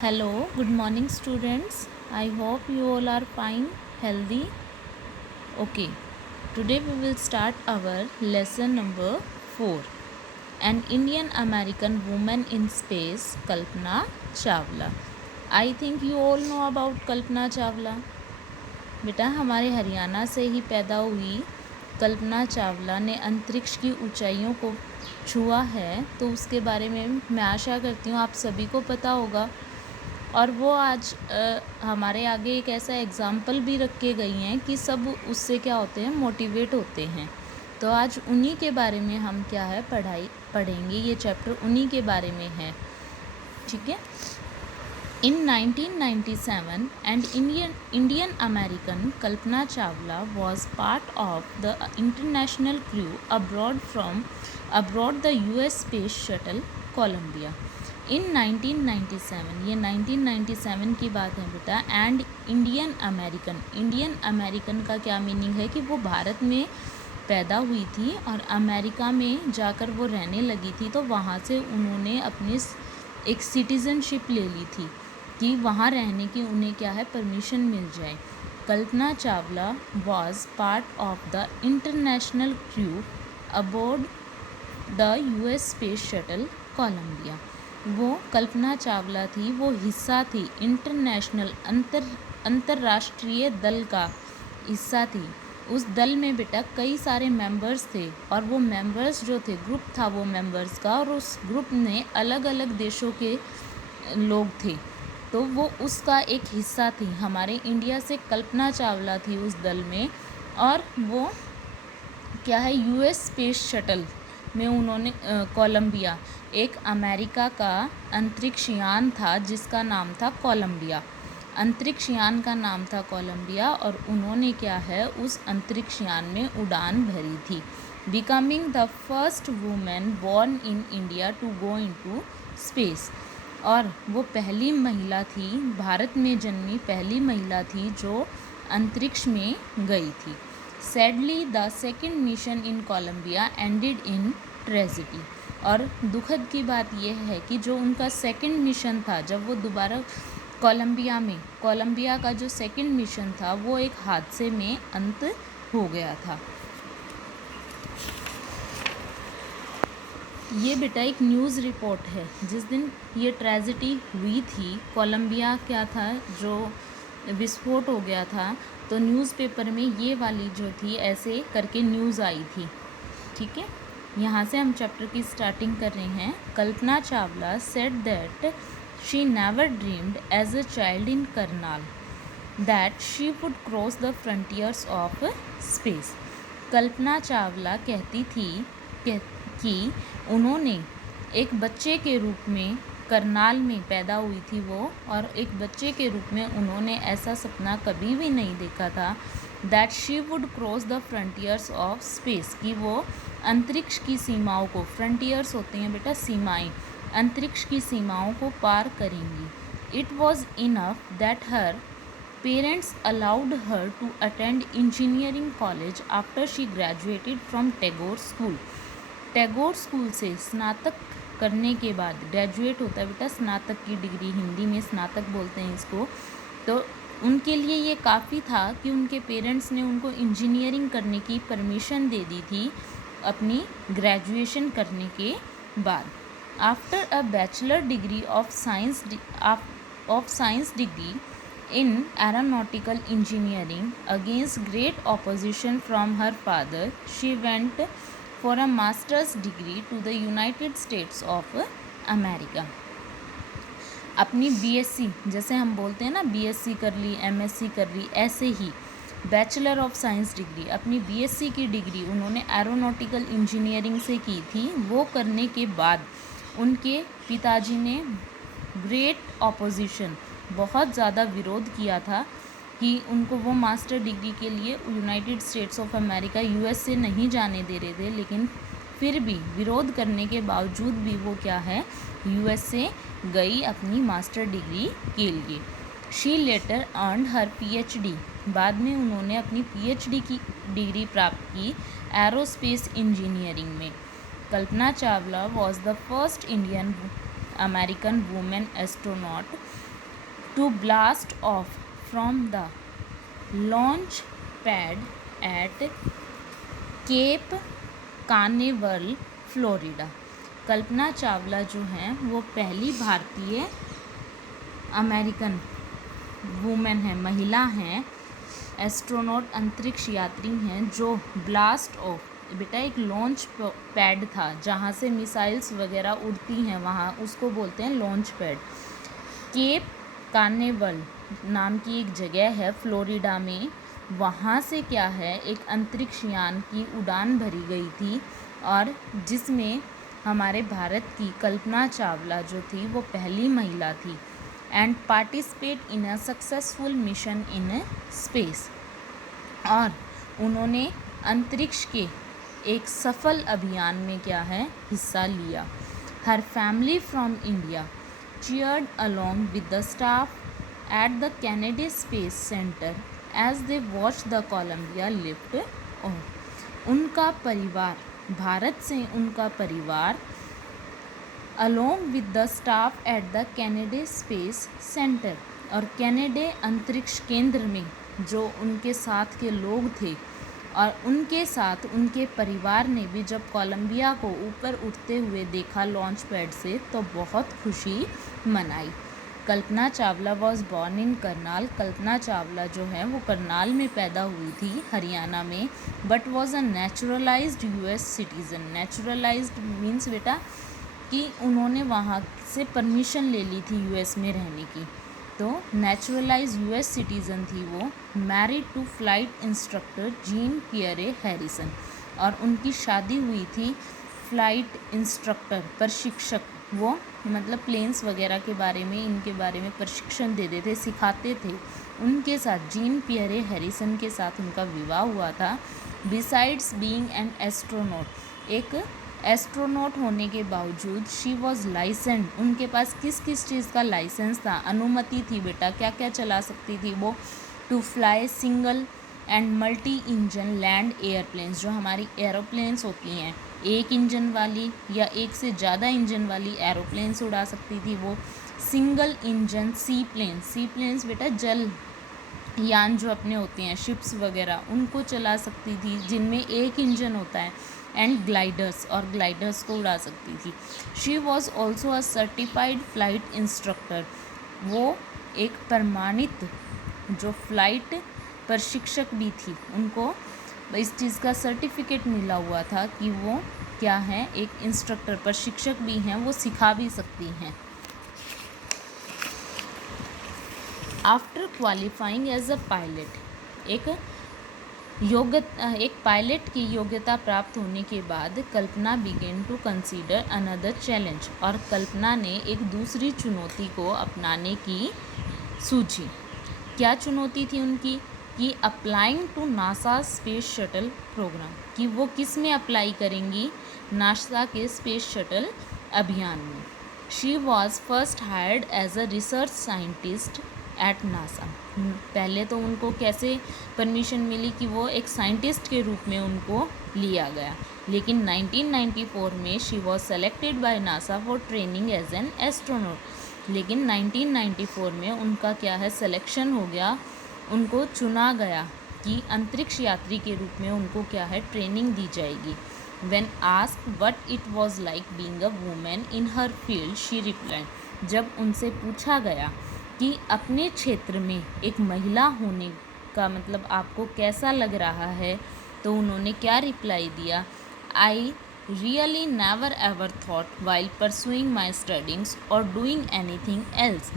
Hello, good morning, students. I hope you all are fine, healthy. Okay, today we will start our lesson number 4. An Indian American woman in space, Kalpana Chawla. I think you all know about Kalpana Chawla. बेटा हमारे हरियाणा से ही पैदा हुई कल्पना चावला ने अंतरिक्ष की ऊंचाइयों को छुआ है, तो उसके बारे में मैं आशा करती हूँ आप सभी को पता होगा। और वो आज हमारे आगे एक ऐसा एग्ज़ाम्पल भी रख के गई हैं कि सब उससे क्या होते हैं, मोटिवेट होते हैं। तो आज उन्हीं के बारे में हम क्या है पढ़ेंगे। ये चैप्टर उन्हीं के बारे में है, ठीक है। In 1997, an Indian American Kalpana Chawla was part of the international crew aboard the US Space Shuttle Columbia. In 1997, ये 1997 की बात है बेटा। एंड इंडियन अमेरिकन का क्या मीनिंग है कि वो भारत में पैदा हुई थी और अमेरिका में जाकर वो रहने लगी थी, तो वहाँ से उन्होंने अपनी एक सिटीज़नशिप ले ली थी कि वहाँ रहने की उन्हें क्या है, परमिशन मिल जाए। Kalpana Chawla was part of the international crew aboard the US space shuttle Columbia. वो कल्पना चावला थी, वो हिस्सा थी इंटरनेशनल अंतर्राष्ट्रीय दल का हिस्सा थी। उस दल में बेटा कई सारे मेंबर्स थे और वो मेंबर्स जो थे, ग्रुप था वो मेंबर्स का, और उस ग्रुप में अलग अलग देशों के लोग थे, तो वो उसका एक हिस्सा थी। हमारे इंडिया से कल्पना चावला थी उस दल में, और वो क्या है, US स्पेस शटल में उन्होंने कोलंबिया, एक अमेरिका का अंतरिक्ष यान था जिसका नाम था कोलंबिया। अंतरिक्ष यान का नाम था कोलंबिया, और उन्होंने क्या है, उस अंतरिक्ष यान में उड़ान भरी थी, becoming the first women born in India to go into space. और वो पहली महिला थी, भारत में जन्मी पहली महिला थी जो अंतरिक्ष में गई थी। Sadly the second mission in Columbia ended in tragedy. और दुखद की बात यह है कि जो उनका सेकेंड मिशन था, जब वो दोबारा कोलंबिया का जो सेकेंड मिशन था, वो एक हादसे में अंत हो गया था। ये बेटा एक न्यूज़ रिपोर्ट है, जिस दिन ये ट्रेजिडी हुई थी, कोलंबिया क्या था, जो विस्फोट हो गया था, तो न्यूज़पेपर में ये वाली जो थी ऐसे करके न्यूज़ आई थी, ठीक है। यहाँ से हम चैप्टर की स्टार्टिंग कर रहे हैं। Kalpana Chawla said that she never dreamed as a child in Karnal that she would cross the frontiers of space. Kalpana Chawla कहती थी कि उन्होंने एक बच्चे के रूप में, करनाल में पैदा हुई थी वो, और एक बच्चे के रूप में उन्होंने ऐसा सपना कभी भी नहीं देखा था, that she would cross the frontiers of space, कि वो अंतरिक्ष की सीमाओं को, फ्रंटियर्स होते हैं बेटा सीमाएं, अंतरिक्ष की सीमाओं को पार करेंगी। It was enough that her parents allowed her to attend engineering college after she graduated from Tagore school. Tagore school से स्नातक करने के बाद, ग्रेजुएट होता है बेटा स्नातक की डिग्री, हिंदी में स्नातक बोलते हैं इसको, तो उनके लिए ये काफ़ी था कि उनके पेरेंट्स ने उनको इंजीनियरिंग करने की परमिशन दे दी थी अपनी ग्रेजुएशन करने के बाद। After a bachelor degree of science degree in aeronautical engineering against great opposition from her father, she went for a master's degree to the United States of America. अपनी BSc, जैसे हम बोलते हैं ना, BSc कर ली, MSc कर ली, ऐसे ही bachelor of science degree, अपनी BSc की डिग्री उन्होंने एरोनॉटिकल इंजीनियरिंग से की थी। वो करने के बाद उनके पिताजी ने ग्रेट ऑपोजिशन, बहुत ज़्यादा विरोध किया था कि उनको वो मास्टर डिग्री के लिए United states of America, US से नहीं जाने दे रहे थे, लेकिन फिर भी विरोध करने के बावजूद भी वो क्या है, US से गई अपनी मास्टर डिग्री के लिए। She later earned her PhD, बाद में उन्होंने अपनी PhD की डिग्री प्राप्त की एरोस्पेस इंजीनियरिंग में। Kalpana Chawla was the first Indian American women astronaut to blast off from the launch pad at Cape Canaveral Florida. Kalpana Chawla जो हैं वो पहली भारतीय अमेरिकन वुमेन है, महिला हैं, एस्ट्रोनॉट अंतरिक्ष यात्री हैं जो ब्लास्ट ऑफ, बेटा एक लॉन्च पैड था जहाँ से मिसाइल्स वगैरह उड़ती हैं, वहाँ उसको बोलते हैं लॉन्च पैड। केप कार्निवल नाम की एक जगह है फ्लोरिडा में, वहाँ से क्या है एक अंतरिक्ष यान की उड़ान भरी गई थी और जिसमें हमारे भारत की कल्पना चावला जो थी वो पहली महिला थी and participate in a successful mission in space. और उन्होंने अंतरिक्ष के एक सफल अभियान में क्या है हिस्सा लिया। हर family from India cheered along with the staff at the Kennedy Space Center as they watched the Columbia lift off। उनका परिवार, भारत से उनका परिवार along with the staff at the Kennedy Space Center, और कैनेडे अंतरिक्ष केंद्र में जो उनके साथ के लोग थे और उनके साथ उनके परिवार ने भी जब कोलंबिया को ऊपर उठते हुए देखा लॉन्च पैड से तो बहुत खुशी मनाई। Kalpana Chawla was born in Karnal. Kalpana Chawla जो है वो करनाल में पैदा हुई थी हरियाणा में, but was a naturalised US citizen. Naturalised means बेटा कि उन्होंने वहाँ से परमिशन ले ली थी यूएस में रहने की, तो नेचुरलाइज यूएस सिटीज़न थी वो। Married to flight instructor Jean Pierre Harrison, और उनकी शादी हुई थी फ्लाइट इंस्ट्रक्टर प्रशिक्षक, वो मतलब प्लेन्स वगैरह के बारे में इनके बारे में प्रशिक्षण देते थे, सिखाते थे, उनके साथ जीन पियरे हैरिसन के साथ उनका विवाह हुआ था। बिसाइड्स बीइंग एन एस्ट्रोनॉट, एक एस्ट्रोनॉट होने के बावजूद शी वॉज लाइसेंस्ड, उनके पास किस किस चीज़ का लाइसेंस था, अनुमति थी बेटा, क्या क्या चला सकती थी वो, to fly single and multi engine land airplanes, जो हमारी एरोप्लेन्स होती हैं एक इंजन वाली या एक से ज़्यादा इंजन वाली एरोप्लेन्स उड़ा सकती थी वो। सिंगल इंजन सी प्लेन्स, सी प्लेन्स बेटा जल यान जो अपने होते हैं शिप्स वगैरह उनको चला सकती थी जिनमें एक इंजन होता है, एंड ग्लाइडर्स, और ग्लाइडर्स को उड़ा सकती थी। She was also a certified flight instructor, वो एक प्रमाणित जो फ्लाइट प्रशिक्षक भी थी, उनको इस चीज़ का सर्टिफिकेट मिला हुआ था कि वो क्या है एक इंस्ट्रक्टर प्रशिक्षक भी हैं, वो सिखा भी सकती हैं। After qualifying as a pilot, एक पायलट की योग्यता प्राप्त होने के बाद Kalpana began to consider another challenge, और कल्पना ने एक दूसरी चुनौती को अपनाने की सूझी। क्या चुनौती थी उनकी कि applying to NASA space shuttle programme, कि वो किस में अप्लाई करेंगी, नासा के स्पेस शटल अभियान में। She was first hired as a research scientist at NASA, पहले तो उनको कैसे परमिशन मिली कि वो एक साइंटिस्ट के रूप में उनको लिया गया, लेकिन 1994 में she was selected by NASA for training as an astronaut, लेकिन 1994 में उनका क्या है सिलेक्शन हो गया, उनको चुना गया कि अंतरिक्ष यात्री के रूप में उनको क्या है ट्रेनिंग दी जाएगी। When asked what it was like being a woman in her field, she replied, जब उनसे पूछा गया कि अपने क्षेत्र में एक महिला होने का मतलब आपको कैसा लग रहा है, तो उन्होंने क्या रिप्लाई दिया, I really never ever thought while pursuing my studies और डूइंग एनीथिंग एल्स,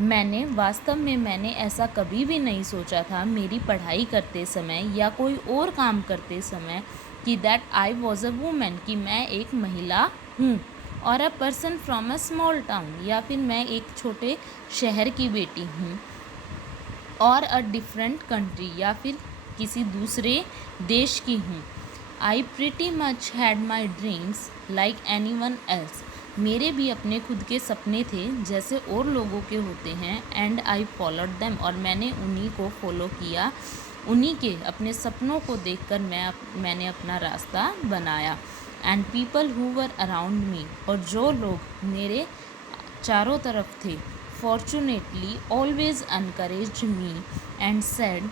मैंने ऐसा कभी भी नहीं सोचा था मेरी पढ़ाई करते समय या कोई और काम करते समय कि that I was a women, कि मैं एक महिला हूँ, और a person from a small town, या फिर मैं एक छोटे शहर की बेटी हूँ, और अ डिफरेंट कंट्री, या फिर किसी दूसरे देश की हूँ। आई pretty much had my dreams like any one else, मेरे भी अपने खुद के सपने थे जैसे और लोगों के होते हैं, एंड आई फॉलोड देम, और मैंने उन्हीं को फॉलो किया, उन्हीं के अपने सपनों को देखकर मैंने अपना रास्ता बनाया। And people who were around me, और जो लोग मेरे चारों तरफ थे, fortunately always encouraged me and said,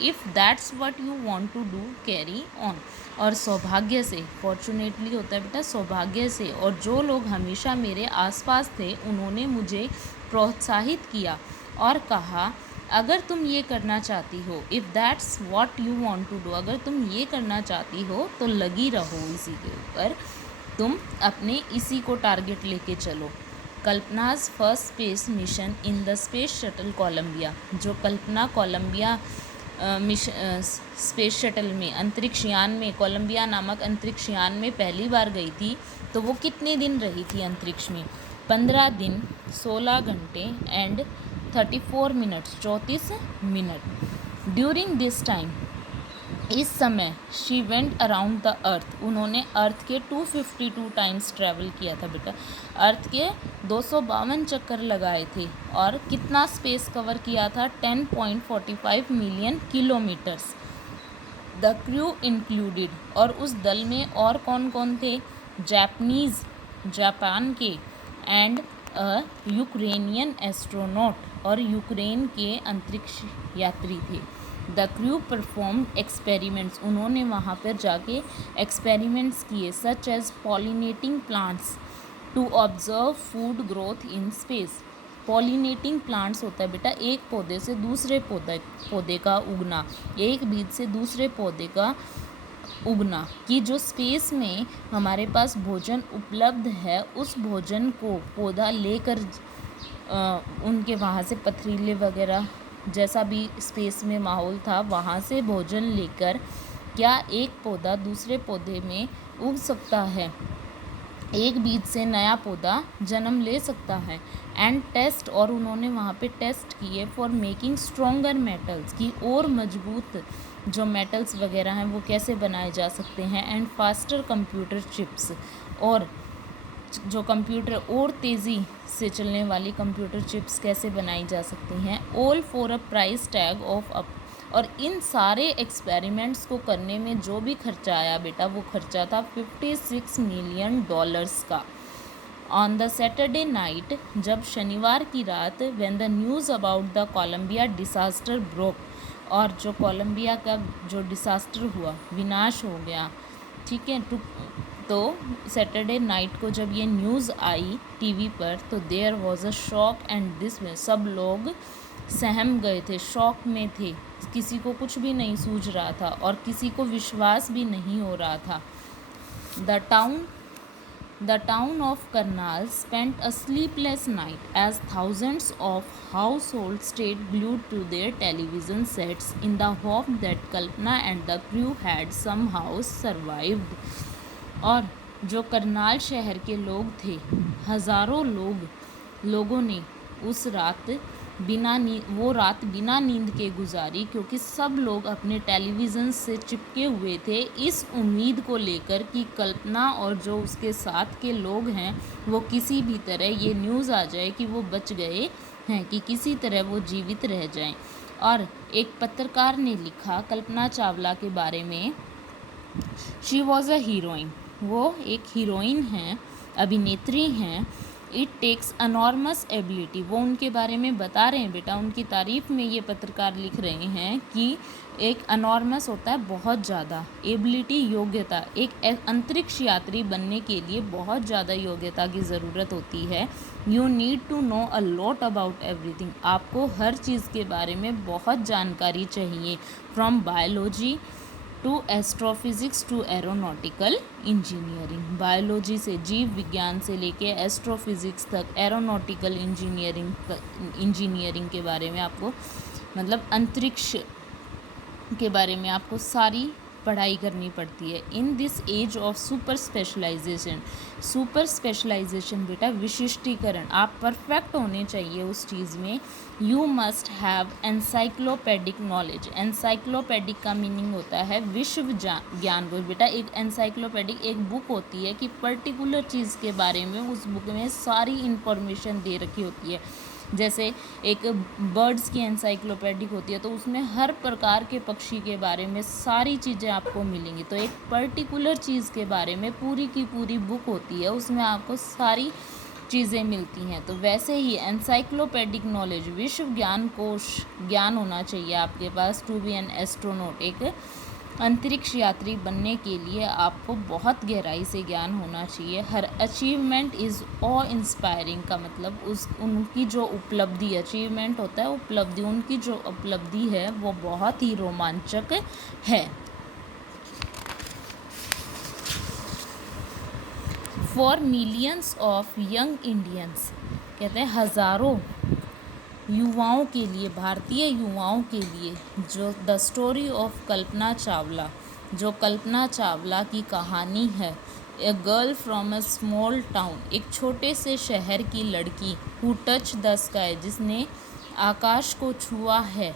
if that's what you want to do, carry on. और सौभाग्य से, फॉर्चुनेटली होता है बेटा सौभाग्य से, और जो लोग हमेशा मेरे आसपास थे उन्होंने मुझे प्रोत्साहित किया और कहा, अगर तुम ये करना चाहती हो, if that's what you want to do, अगर तुम ये करना चाहती हो तो लगी रहो इसी के ऊपर, तुम अपने इसी को टारगेट लेके चलो। Kalpana's first space mission in the space shuttle Columbia, जो कल्पना कोलंबिया स्पेस शटल में, अंतरिक्ष यान में, कोलंबिया नामक अंतरिक्ष यान में पहली बार गई थी, तो वो कितने दिन रही थी अंतरिक्ष में? 15 दिन 16 घंटे and 34 minutes, 34 minute. During this time, इस समय, she went around the earth, उन्होंने अर्थ के 252 टाइम्स ट्रैवल किया था बेटा, अर्थ के 252 चक्कर लगाए थे, और कितना स्पेस कवर किया था? 10.45 million kilometres. The crew included, और उस दल में और कौन कौन थे? जापानीज, जापान के, एंड अ यूक्रेनियन एस्ट्रोनॉट, और यूक्रेन के अंतरिक्ष यात्री थे। द क्रू परफॉर्म्ड एक्सपेरिमेंट्स, उन्होंने वहाँ पर जाके एक्सपेरिमेंट्स किए, such as pollinating plants to observe food growth in space. Pollinating plants होता है बेटा एक पौधे से दूसरे पौधे का उगना, एक बीज से दूसरे पौधे का उगना, कि जो स्पेस में हमारे पास भोजन उपलब्ध है उस भोजन को पौधा लेकर उनके वहाँ से पथरीले वगैरह जैसा भी स्पेस में माहौल था वहाँ से भोजन लेकर क्या एक पौधा दूसरे पौधे में उग सकता है, एक बीज से नया पौधा जन्म ले सकता है। एंड टेस्ट, और उन्होंने वहाँ पे टेस्ट किए फॉर मेकिंग स्ट्रॉन्गर मेटल्स, की और मजबूत जो मेटल्स वगैरह हैं वो कैसे बनाए जा सकते हैं, एंड फास्टर कंप्यूटर चिप्स, और जो कंप्यूटर और तेज़ी से चलने वाली कंप्यूटर चिप्स कैसे बनाई जा सकती हैं, all for a price tag of up. और इन सारे एक्सपेरिमेंट्स को करने में जो भी खर्चा आया बेटा वो खर्चा था $56 मिलियन का। ऑन द सैटरडे नाइट, जब शनिवार की रात, when the news about the Columbia disaster broke, और जो कोलंबिया का जो डिसास्टर हुआ, विनाश हो गया, ठीक है, तो सैटरडे नाइट को जब ये न्यूज़ आई टीवी पर, तो there was a shock and this में सब लोग सहम गए थे, शॉक में थे, किसी को कुछ भी नहीं सूझ रहा था और किसी को विश्वास भी नहीं हो रहा था। The town of Karnal spent a sleepless night as thousands of households stayed glued to their television sets in the hope that Kalpana and the crew had somehow survived. और जो करनाल शहर के लोग थे, हज़ारों लोगों ने उस रात वो रात बिना नींद के गुजारी, क्योंकि सब लोग अपने टेलीविज़न से चिपके हुए थे इस उम्मीद को लेकर कि कल्पना और जो उसके साथ के लोग हैं वो किसी भी तरह ये न्यूज़ आ जाए कि वो बच गए हैं, कि किसी तरह वो जीवित रह जाएं। और एक पत्रकार ने लिखा कल्पना चावला के बारे में, शी वॉज़ अ हीरोइन, वो एक हीरोइन हैं, अभिनेत्री हैं। इट टेक्स अनॉर्मस एबिलिटी, वो उनके बारे में बता रहे हैं बेटा, उनकी तारीफ़ में ये पत्रकार लिख रहे हैं कि एक अनॉर्मस होता है बहुत ज़्यादा, एबिलिटी योग्यता, एक अंतरिक्ष यात्री बनने के लिए बहुत ज़्यादा योग्यता की ज़रूरत होती है। You need to know a lot about everything, आपको हर चीज़ के बारे में बहुत जानकारी चाहिए, from biology to astrophysics to aeronautical engineering, biology से, जीव विज्ञान से लेके एस्ट्रोफिज़िक्स तक, एरोनॉटिकल इंजीनियरिंग के बारे में आपको, मतलब अंतरिक्ष के बारे में आपको सारी पढ़ाई करनी पड़ती है। In this age of super specialisation बेटा विशिष्टीकरण, आप परफेक्ट होने चाहिए उस चीज़ में। You must have encyclopaedic knowledge, encyclopaedic का मीनिंग होता है विश्व ज्ञान को बेटा। एक एनसाइक्लोपेडिक एक बुक होती है कि पर्टिकुलर चीज़ के बारे में उस बुक में सारी इन्फॉर्मेशन दे रखी होती है। जैसे एक बर्ड्स की एनसाइक्लोपेडिक होती है तो उसमें हर प्रकार के पक्षी के बारे में सारी चीज़ें आपको मिलेंगी। तो एक पर्टिकुलर चीज़ के बारे में पूरी की पूरी बुक होती है, उसमें आपको सारी चीज़ें मिलती हैं। तो वैसे ही एनसाइक्लोपीडिक नॉलेज, विश्व ज्ञान कोश ज्ञान होना चाहिए आपके पास। टू बी एन एस्ट्रोनॉट, एक अंतरिक्ष यात्री बनने के लिए आपको बहुत गहराई से ज्ञान होना चाहिए। हर अचीवमेंट इज़ ऑ इंस्पायरिंग का मतलब उनकी जो उपलब्धि, अचीवमेंट होता है उपलब्धि, उनकी जो उपलब्धि है वो बहुत ही रोमांचक है। For millions of young Indians, कहते हैं हज़ारों युवाओं के लिए, भारतीय युवाओं के लिए, जो द स्टोरी ऑफ कल्पना चावला, जो कल्पना चावला की कहानी है, a girl from a small town, एक छोटे से शहर की लड़की, हु टच द स्काई, जिसने आकाश को छुआ है,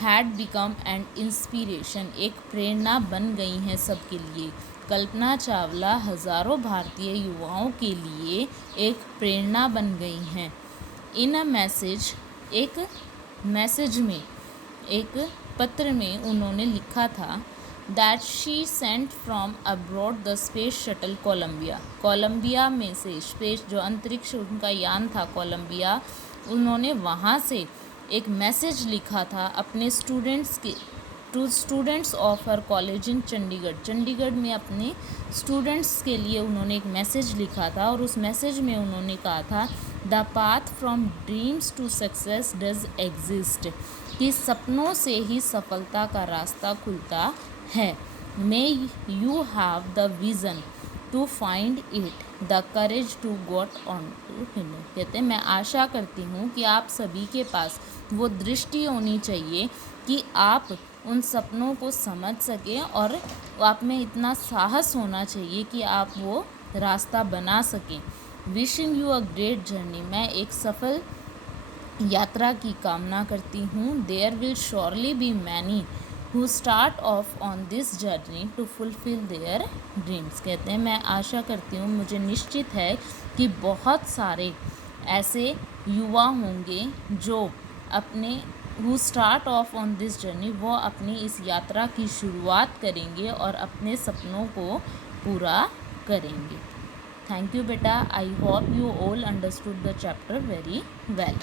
हैड बिकम एन इंस्पिरेशन, एक प्रेरणा बन गई हैं सबके लिए। कल्पना चावला हज़ारों भारतीय युवाओं के लिए एक प्रेरणा बन गई हैं। इन अ मैसेज, एक मैसेज में, एक पत्र में उन्होंने लिखा था that she sent from abroad the space shuttle Columbia, Columbia में से स्पेस जो अंतरिक्ष उनका यान था कोलंबिया, उन्होंने वहाँ से एक मैसेज लिखा था अपने स्टूडेंट्स के, to students of her college in Chandigarh, Chandigarh में अपने स्टूडेंट्स के लिए उन्होंने एक मैसेज लिखा था। और उस मैसेज में उन्होंने कहा था the path from dreams to success does exist, कि सपनों से ही सफलता का रास्ता खुलता है। May you have the vision to find it, the courage to got on to him, कहते हैं मैं आशा करती हूँ कि आप सभी के पास वो दृष्टि होनी चाहिए कि आप उन सपनों को समझ सकें, और आप में इतना साहस होना चाहिए कि आप वो रास्ता बना सकें। Wishing you a great journey, मैं एक सफल यात्रा की कामना करती हूँ। There will surely be many who start off on this journey to fulfil their dreams, कहते हैं मैं आशा करती हूँ, मुझे निश्चित है कि बहुत सारे ऐसे युवा होंगे जो अपने who start off on this journey, वो अपनी इस यात्रा की शुरुआत करेंगे और अपने सपनों को पूरा करेंगे। थैंक यू बेटा, I hope you all understood the chapter very well.